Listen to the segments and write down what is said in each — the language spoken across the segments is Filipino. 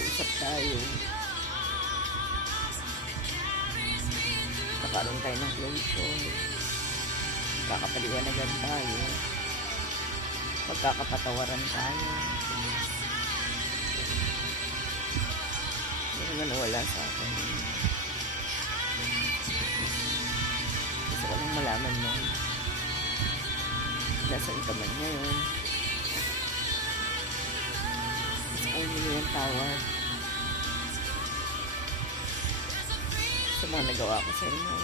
Mag-uusap tayo. Kakaroon tayo ng closure. Kakapaliwanagan tayo. Magkakapatawaran tayo. Hindi naman wala sa akin. Gusto ko lang malaman mo. Nasaan ka man ngayon. Gusto ko humingi ng tawad. Sa mga nagawa ko sa inyo.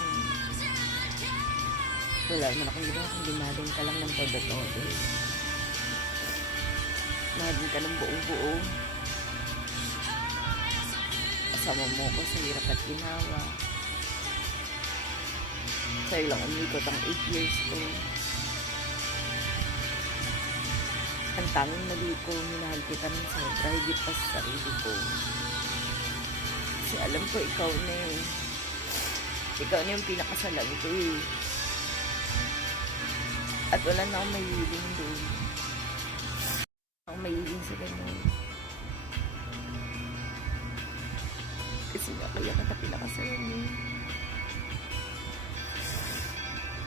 Wala naman akong ginawa kung mahalin ka lang ng todo-todo. Mahalin ka ng buong-buo. Kasama mo ko sa hirap at ginawa. Sa'yo lang umikot ang 8 years ko. Ang tanging mali ko, minahal kita ng sobra, higit pa sa sarili ko. Kasi alam ko, ikaw na eh. Ikaw na yung pinakasalan ko eh. At wala na akong mahihiling doon. Akong mahihiling sa ganun. Kasi nga kaya kita pinakasalan eh.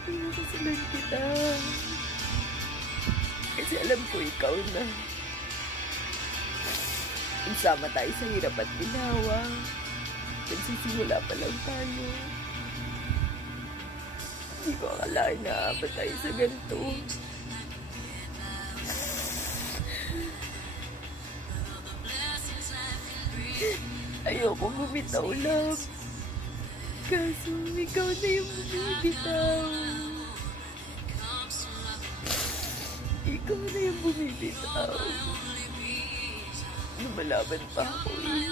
Pinakasalan kita. Kasi alam ko ikaw na. Nagsama tayo sa hirap at ginawa. Nagsisimula pa lang tayo. Hindi ko akalain na aabot tayo sa ganito. Ayoko bumitaw lang. Kaso ikaw na yung bumibitaw. Ikaw na yung bumibitaw. Lumalaban pa ako eh.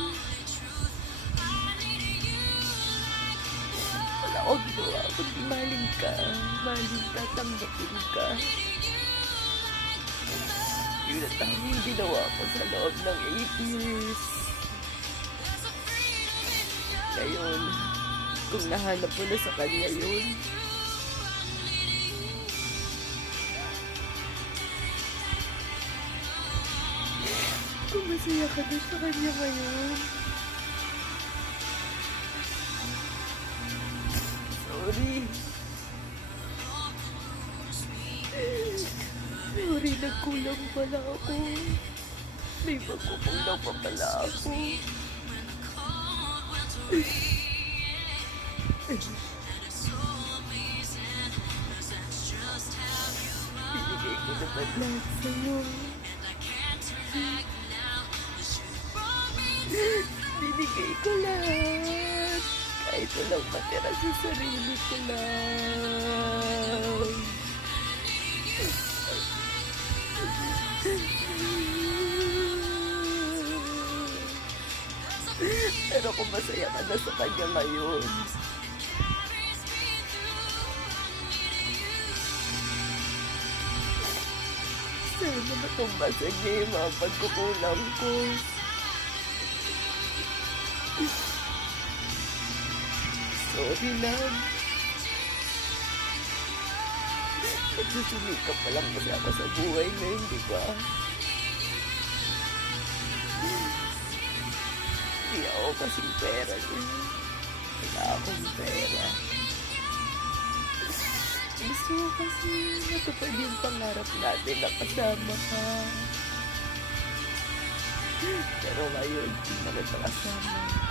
Wala akong ginawa kundi mahalin ka. Mahalin ka, tanggapin ka. Yun ang tanging ginawa ko sa loob ng 8 years. Ngayon, kung nahanap mo na sa kanya yun, masaya ka na sa kanya ngayon, sorry. Sorry, nagkulang pala ako. May pagkukulang pa pala ako. Binigay ko naman lahat sa'yo. Binigay ko lahat. Kahit walang matira sa sarili ko lang. Pero kung masaya ka na sa kanya ngayon, sana matumbasag niya yung mga pagkukulang ko. Sorry lang. Nagsusumikap pa lang kasi ako sa buhay ngayon, di ba? Hindi ako kasing pera niya. Wala akong pera. Gusto ko kasi natupad yung pangarap natin na kasama ka. Pero ngayon, hindi na kita kasama.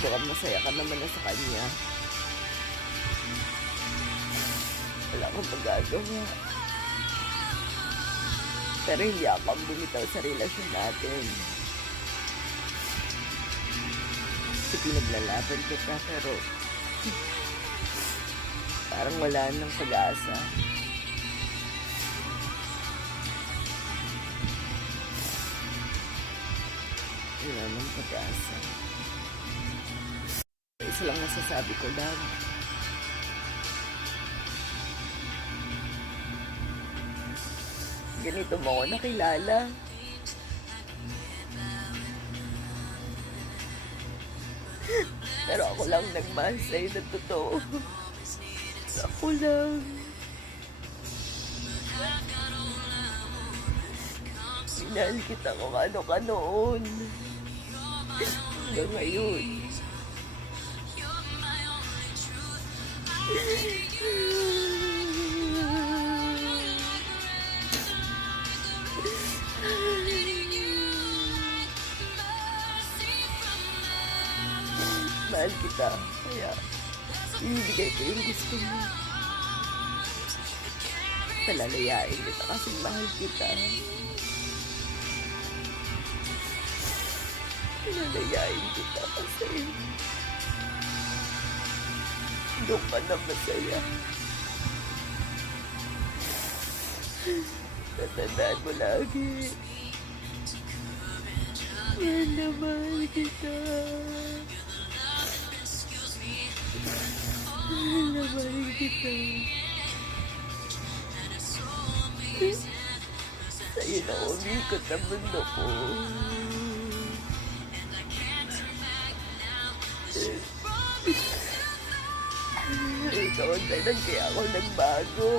Baka masaya ka naman na sa kanya. Wala akong magagawa. Pero hindi ako ang bumitaw sa relasyon natin. Kasi pinaglalaban kita pero parang wala nang pag-asa. Wala nang pag-asa. Isa lang masasabi ko lang. Ganito mo ako nakilala. Pero ako lang nagmahal sa'yo na totoo. Ako lang. Minahal kita kung ano ka noon. Hanggang ngayon. Mahal kita. Kaya, ibibigay ko yung gusto mo. Palalayain kita kasi mahal kita. Palalayain kita kasi doon ka na masaya. Tatandaan mo lagi. Mahal na mahal kita. Mahal na mahal kita. Sa'yo na umikot ang mundo ko. Dahilan kaya ako nagbago.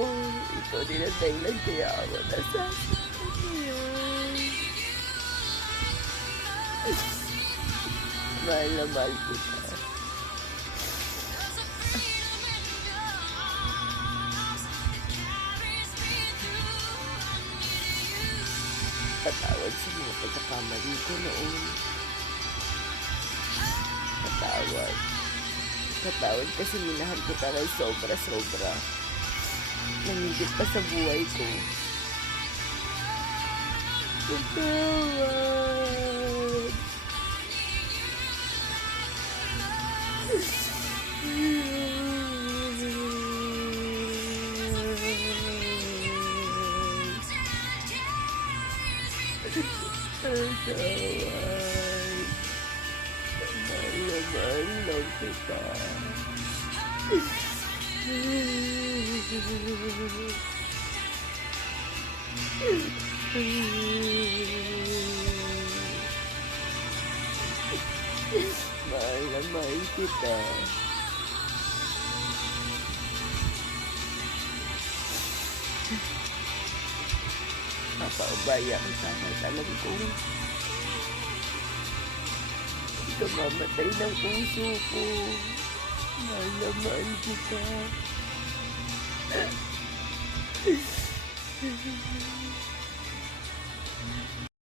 Ikaw din ang dahilan kaya ako nasasaktan ngayon. Mahal na mahal kita. Patawad sa mga pagkakamali ko noon. Patawad. Patawad kasi minahal kita ng sobra-sobra. Namigit pa sa buhay ko. Patawad. Patawad. Mahal na mahal lang kita. Mahal na mahal kita. Papaubaya kita kahit alam ko. Ikaw mamatay ng puso ko. Mahal na mahal kita.